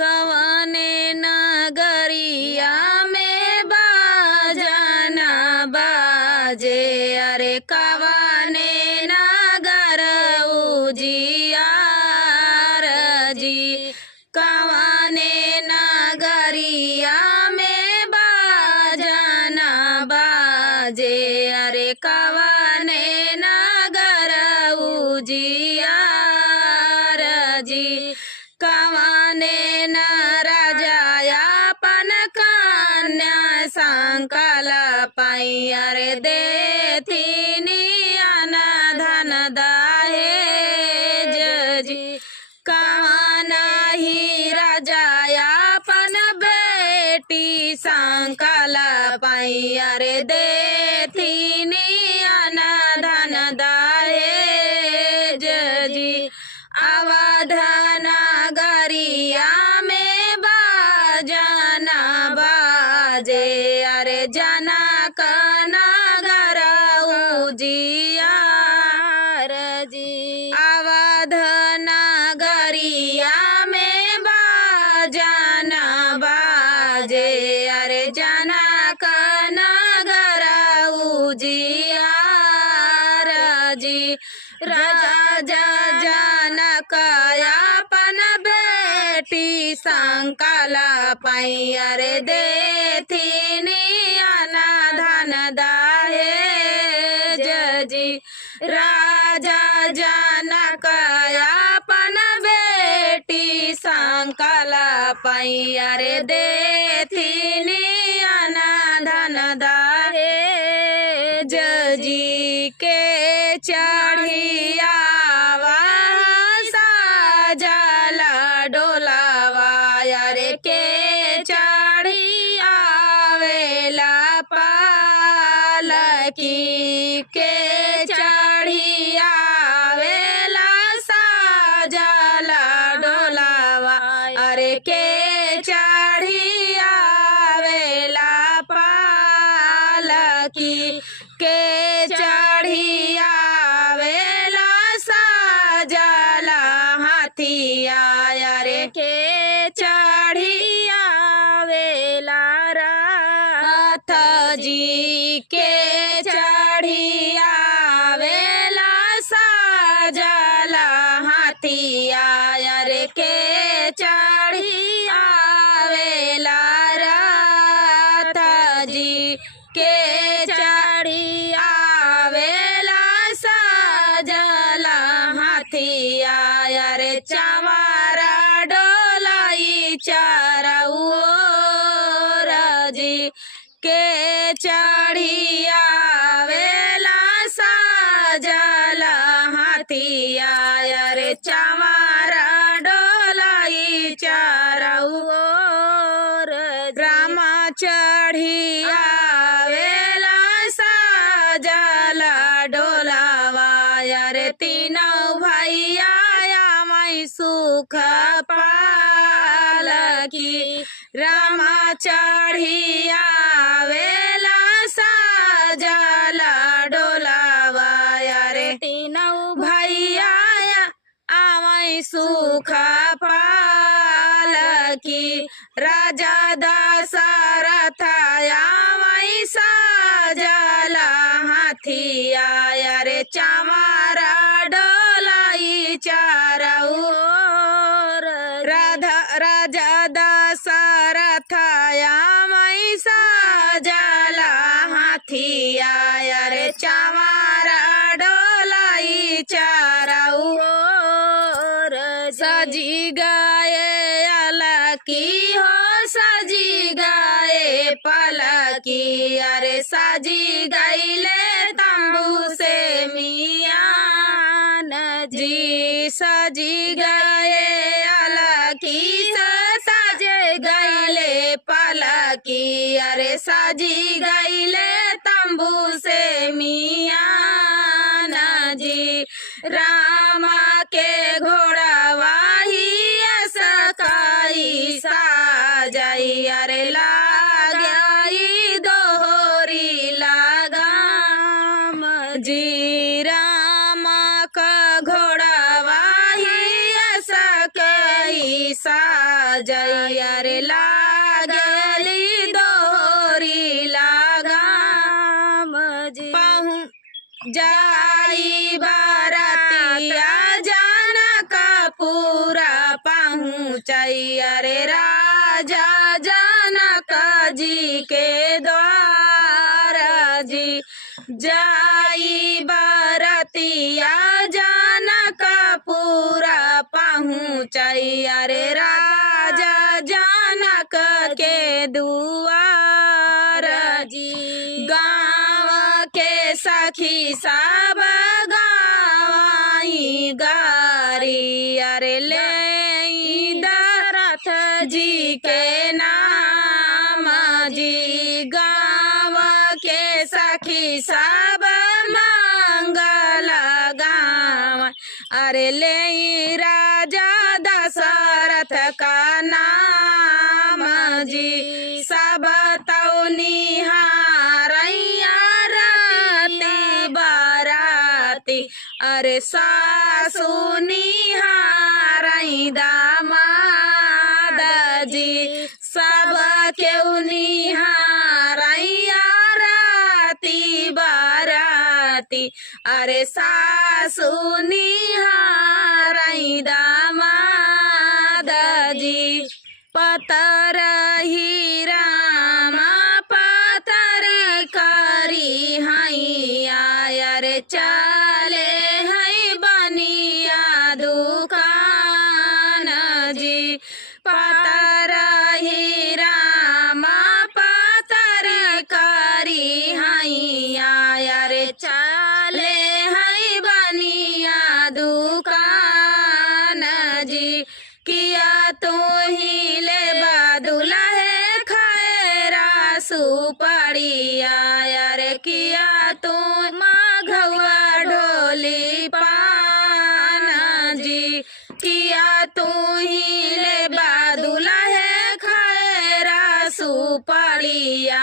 कवने नगरिया में बाजना बाजे अरे कवने नगर उजियार जी कवने नगरिया में बाजना बाजे अरे कवने नगर उजियार जी कवने न राजा अपन कन्या संकल पाई अरे देथिनी अनधन दहेज जी कवन ही राजा अपन बेटी संकल पाई अरे देथिनी अनधन दहेज जी अवध नगरिया में बाजना बाजे अरे जनक नगर उजियार जी अवध नगरिया में बाजना बाजे अरे जनक नगर उजियार जी राजा जनक अपन बेटी संकल पाई अरे देथिनी अनधन दहेज जी राजा जनक अपन बेटी संकल पाई अरे देथिनी अनधन दहेज जी के चढ़िया साजला डोलावा अरे के चढ़िया वेला पालकी के चढ़िया वेला साजला डोलावा अरे के चढ़िया वेला पालकी के चढ़िया वेला साजला हाथिया अरे के चढ़िया वेला रथ जी के चढ़िया वेला साजला हाथिया अरे के चढ़िया वेला रथ जी के चढ़िया वेला साजला हाथिया अरे चमारा डोलाई चारउर जी के चढ़िया वेला साजला हाथिया अरे चमारा डोलाई चारउर रामा चढ़िया वेला साजला डोलावा अरे तीनों भैया मई सुख पालकी रामा चढ़िया वेला साजला डोलावा अरे तीनों भैया मई सुख पालकी राजा दशरथ मई साजला हाथिया अरे चमारा डोलाई चारउर राजा दशरथ मई साजला हाथिया अरे चमारा डोलाई चारउर सजी गए अलकी हो सजी गए पलकी अरे सजी गईले तंबू से मियान जी सजी गए अलकी सज गईले पलकी अरे सजी गईले तंबू से मियान जी रामा के घोड़ा वाही सकाई साजाई अरे लागई दोहरी लगाम जी रामा का घोड़ा वाही सकाई सा जइया रे लागली दोहरी लगाम जी पहुँ जाई बारातिया जनकपुरा पहुँचैया रे राजा जनक जी के द्वार जी जाई बारातिया जनकपुरा पहुँचैया रे राजा जनक के दुआर जी गाँव के सखी सब गावाई गारी अरे ले दशरथ जी के नाम जी गाँव के सखी सब मंगल गाँव अरे ले राजा दशरथ का नाम जी सब तौनी हारैया राती बाराती अरे सासु निहारई दामाद जी सब केउ निहारैया राती बाराती अरे सासु निहारई दामाद जी पतर ही रामा पतर करी हैया रे चले है बनिया दुकान जी पतर ही रामा पतर करी हैया रे चले है बनिया दुकान जी किया तो ही ले बादुला है खैरा सुपड़िया रे किया तो माघवा ढोली पान जी किया तो ही ले बादुला है खैरा सुपड़िया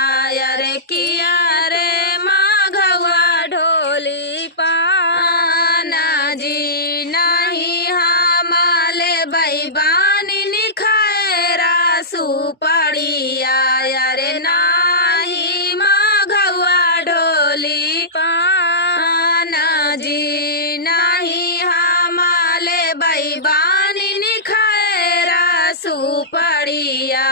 रे किया रे माघवा ढोली पान जी नहीं हमले बैबानी निखैरा सुपड़िया रे नाही माघवा ढोली पान जी नहीं हमले बैबानी निखैरा सुपड़िया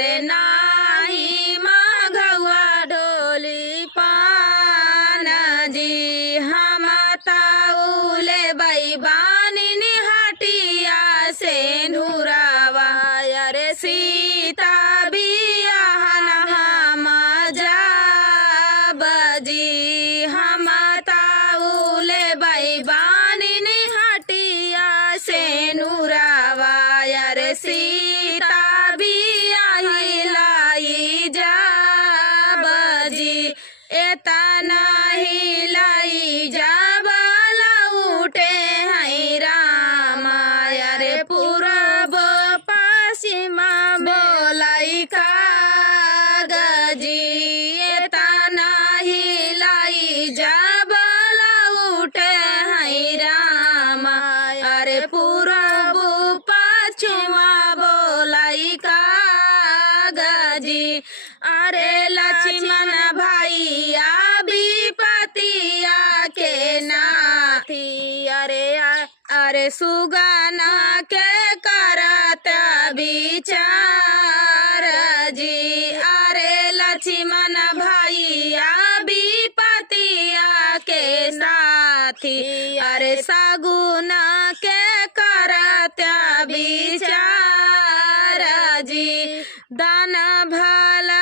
रे नाही माघवा ढोली पान जी हम ताउले बैबानी निहटिया से नूरावा रे सीता बियाहन हम जाब जी हम ताउले बैबानी निहटिया से नूरावा रे सीता बियाही लाई जाब जी एतना ही लाई जाब लौटे है रामा रे पूरब पश्चिमा बोलाई कागजी एतना ही लाई जाब लौटे है रामा अरे पूरब पश्चिमा बोलाई कागजी अरे लक्ष्मण भैया विपतिया के नाथी अरे सुगना के करत विचार जी अरे लक्ष्मण भैया विपतिया के साथी अरे सगुना के करत विचार जी दान भला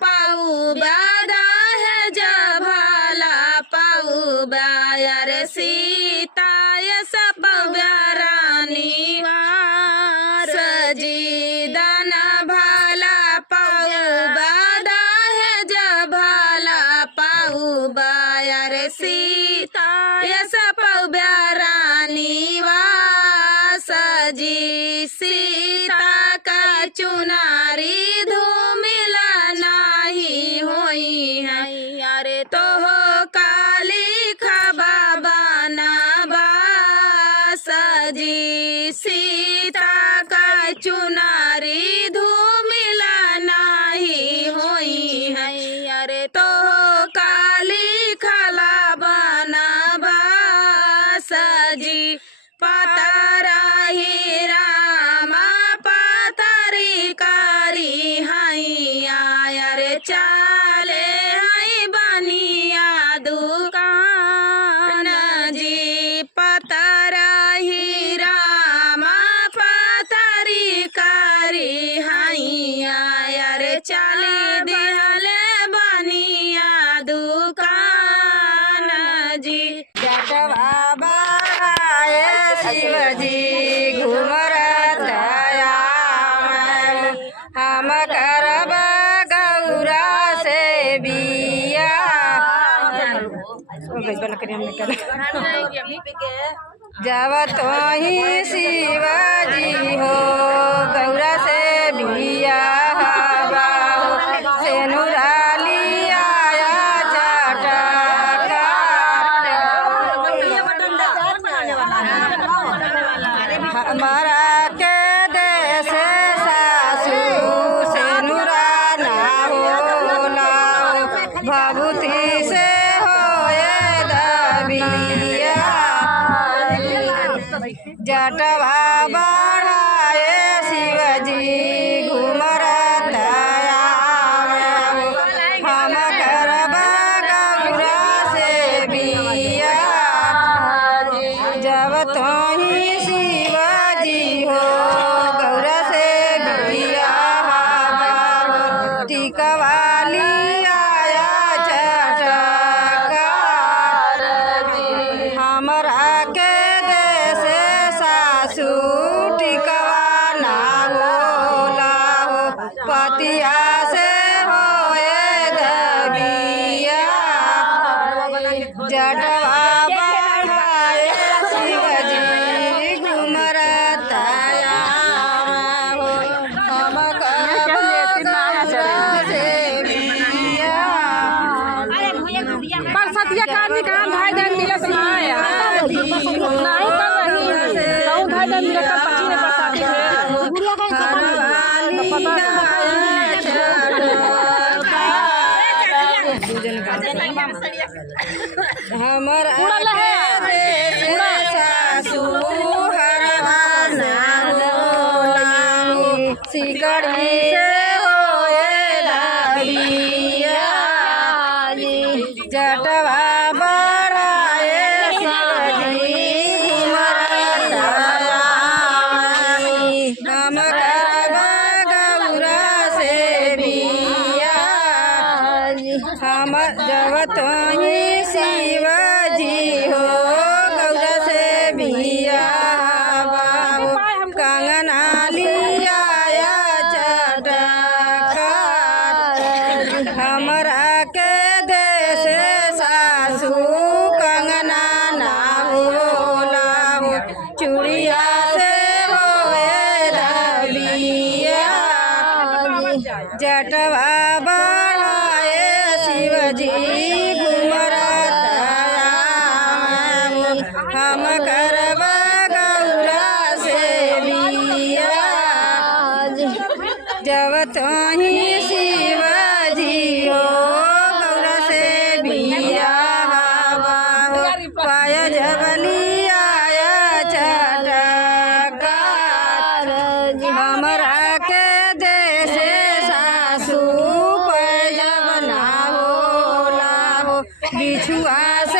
पाऊ बादा है जब भला पाऊ बायर सीता सब रानी सजी दान भला पाऊ बादा है जब भला पाऊ बायर सीता सब रानी सजी सीता का चुनारी धूमिला नहीं होई है अरे तो हो काली खबा बना सजी सी चुनारी धूमिला नाही होई है अरे तो काली खला बनबा सजी पतारा ही रामा पतारी कारी हैया अरे चाले है बनिया दुकान जी पतारा ही रामा पतारी कारी हैया अरे चाली दिहले बनिया दुकान जी जटवा बाए शिवजी घुमरत हम करब गौरा से बिया जब तो ही शिवजी हो गौरा से बिया से नुराली आया हमारा के देश सासू से नुराना होला भभूति से होए दबिया जटवा बढ़ाए शिवजी घुमरत हम करब गौरा से बिया जब तो ही शिवजी हो गौरा से बिया टिकवाली आया चटकार हमरा के देश सासू टिकवा ना होला हो पतिया से होए दबिया जटवा बढ़ाए शिवजी घुमरत हम करब गौरा से बिया बरसतिया का आदमी कहाँ ढाई दिन मिलत नहीं नहीं कर रही गाँव ढाई दिन मिलत का पची ने बरसाती हमर सासू हरवाना सिकड़ी से होए दबिया जटवा बढ़ाए शिवजी घुमरत हम करब गौरा से बिया हम जब तो ही शिवजी हो गौरा से बिया कंगना लिया चटकार हमरा के देश सासू कंगना ना होला चूड़िया से होए दबिया जटवा बढ़ाए शिवजी घुमरत हम करब गौरा से बिया जब तो ही शिवजी हो गौरा से बिया पाय जबली आया चटकार हमरा के देश सासू पैजब ना होला बिछुआ से